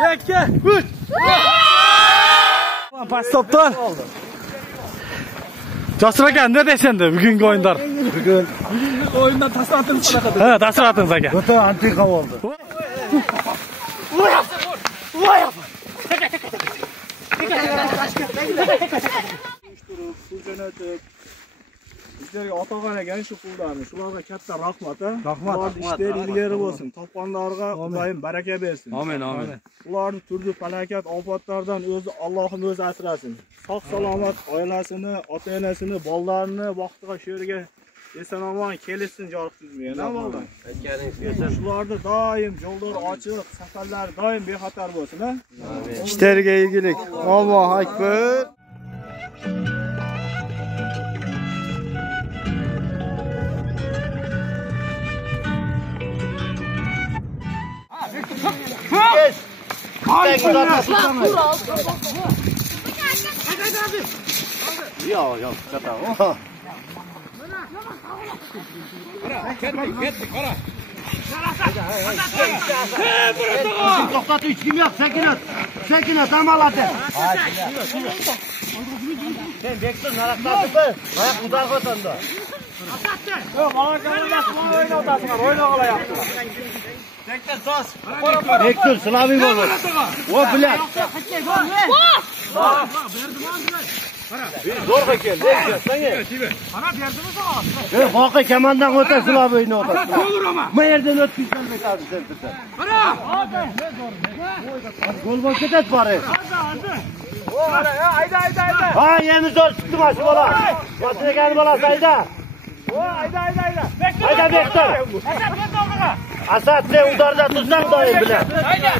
2, 3. Pas topdan. Jasur aka, ne deysendi bugungi o'yinlar? Bugun o'yindan taassurotimiz qanaqa? Ha, taassurotimiz aka. O'ta antiqa bo'ldi. Sizlarga ota-onalarga shu pullarni, shularga katta rahmat. Rahmat. Ishlar ilgari bo'lsin. Topganlarga Xudoyim baraka bersin. Amin, amin. Ularni turli falokat, ofatlardan Allohim o'zi asrasin. Sog' salomat oilasini, ota-onasini, bolalarini vaqtiga shu yerga eson-omon kelishsin joriq tuzmaydi. Avvaldan. Shularda doim yo'llar ochiq, safarlar doim bexatar bo'lsin, ha? Amin. Ishlarga igilik. Allohu akbar. Yok, çatal. Toktat üç kim yok, sekinat, amaladı. Sen bekle, naraktasın be. Ayak uzak otandı. Yok, oyna kala yaptılar. Bekle, sos. Bekle, Slavi olur. O bilet. Zorga gel, sen gel. Bana verdiniz ama. Bakı kemandan öte Slavi oyunu otar. Olur ama. Bu yerden öt güzelmek abi sen. Bana. Gol bol ketet bari. Hayda. Ha yeni zor çıktı maç bola. Maçına geldi bola hayda. Hayda. Hayda Bektor. Asat sen udarda tutsan dayım bile. Hayda.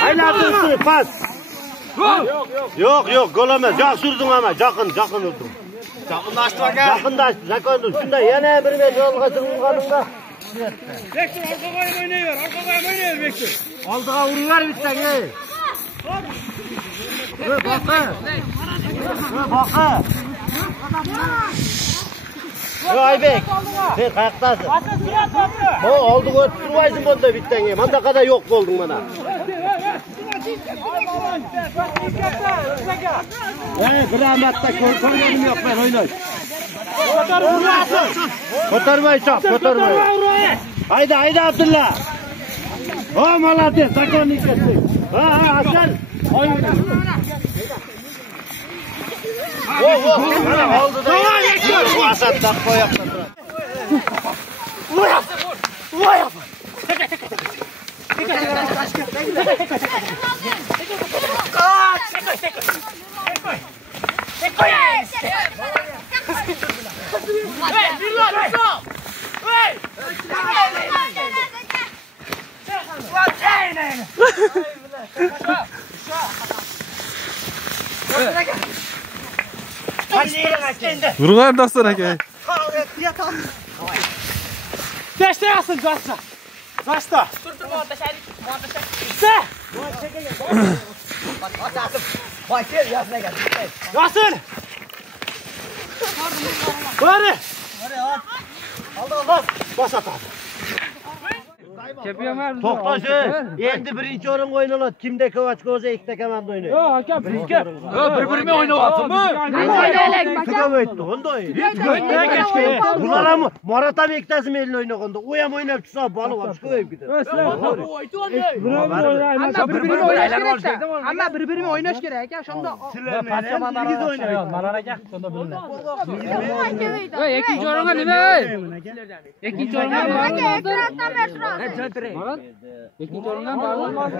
Hayda dursun pas. Yok gol olmaz. Jak sürdün ama yakın vurdun. Yakınlaştı bak ha. Yakınlaştı. Şunda yine bir metre olga sığınganında. Bektor arka oynuyor Bektor. Aldığa vururlar bitsen ey. Bakı. Aybek. Sen kayaktasın. Aldık öttürüyorsun bunda bitten ey. Manda kadar yok oldun bana. Bir rahmatta körlerim yok ben oynay. Kotarmayı çap. Hayda Abdullah. O maladı sakın dikkatin. Ha Hasan. Oldu da. Bu Hasan takma yaptı. Vay. Vurgan dastan aka. Beşte yazsın Gastra. Gastra. Dur montajaylık. İşte. Bak gel yazına gel. Yazsın. Bari. Aldı. Bas at abi. Toplaşı. Endi birinci oyun oynanır. Kimde kıvaç olsa ilk komanda oynuyor. Yo hakem bizga. Birbirine oynayapsınmı? Tıkam etti. Onda oyun. Bunlar mı? Marata bektesi mi elini oynaganda? O hem oynayıp çıksa balı var. Çıkıyor gider. Ama birbirine oynaş gerek ya. Şunda Siz oynayın. Marara gel. Sonda bilinler. İkinci oyuna ne? İkinci oyuna İkinci oyundan bağlı.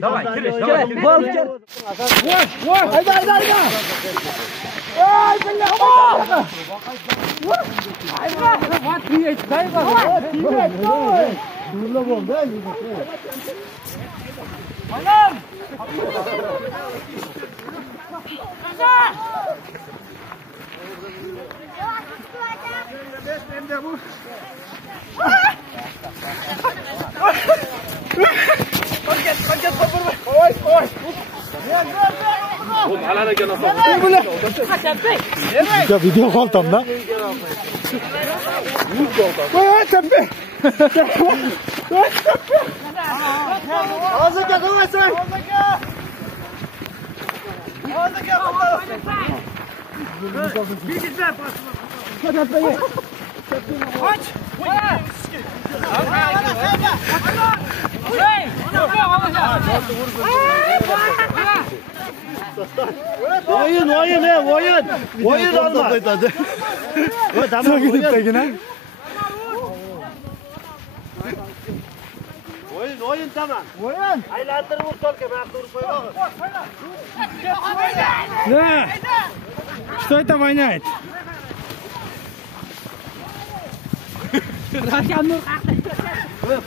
Tamam, haydi. Video kaltamda. Hozirga qo'ymasang. Oyun olma. Tamam oyun. Oyun tamam. Oyun. Aylantirib vur tolga, ben urib qo'ymoq. Ne? Что это воняет?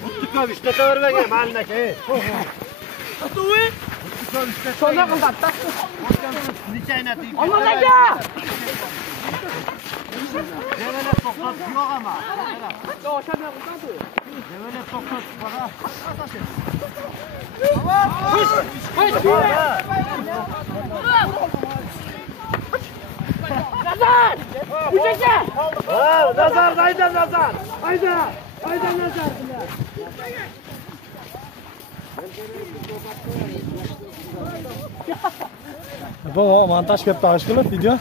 Butikov ishlatavermagan malnaka. Şuna qildi. Necha aynatib. Olmaz aka. Develep to'xtatib yo'q ama. Develep to'xtatib qara. Nazar! Uçakça! Nazar, hayda Nazar. Hayda. Hayda Nazar. Bu montaj qilib tashkilot video.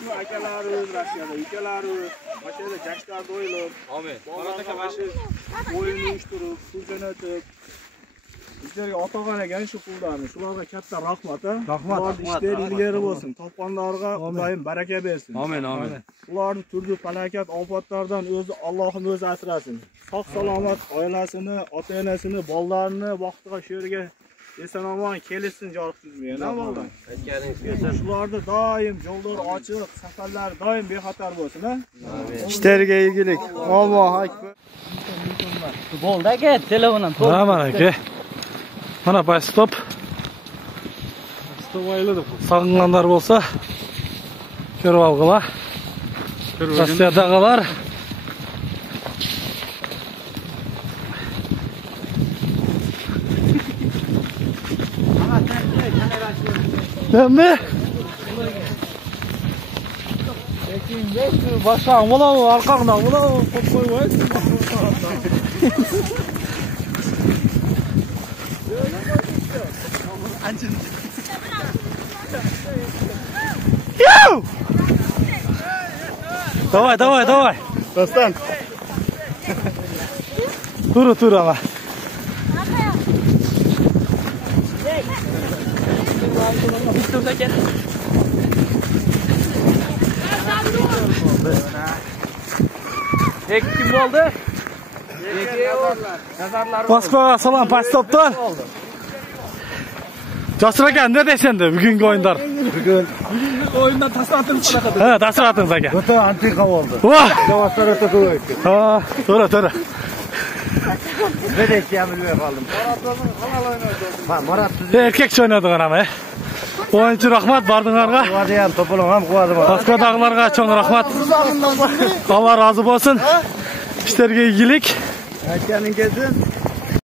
Şu akalarimiz Rossiyada, ukalarimiz Rossiyada jashlarda o'ylab. Amin. Bollarga qarshi o'yin uyushtirib, pul jo'natib. Bizlarga ota-ona ekan shu pullarni. Shularga katta rahmat. Rahmat. Ishlar ilgari bo'lsin. Topganlarga Xudoyim baraka bersin. Amin, amin. Ularni turli falokat, ofatlardan Allohim o'zi asrasin. Sog' salomat oilasini, ota-onasini, bolalarini vaqtiga shu yerga eson-omon kelishsin joriq tuzmaydi, bo'ldi. Shularda doim yo'llar ochiq, safarlar doim bexatar bo'lsin, ha? Ishlarga egilik. Allohu akbar. Bo'ldi aka, telefondan. Ha, mana aka. Mana bas stop. Sağınganlar bolsa ko'rib algılar. Rossiyadagılar Nemi? Başkan bulamı arkamdan bulamı koy koy. Yo! Давай. Dostan. Tur ama. Kim oldu? Moskvaga salam pastoplar. Jasur aka, ne deysen de bugünkü oyunlar? Bugün Oyundan tasarrufınız kadar. He, tasarrufınız aka. Öte antika oldu. Vah! Yavaşlar öte koyuyor. Ha, tora. Ne dekiyem bilmiyorum kaldım. Marat Erkekçe oynadık ama. Oyuncu rahmat bardınlarga. Kuvadıyam topulun ham kuvadım. Moskvadagılarga çoğun rahmat. Allah razı olsun. İşlerge iyilik. Aytganing kelsin.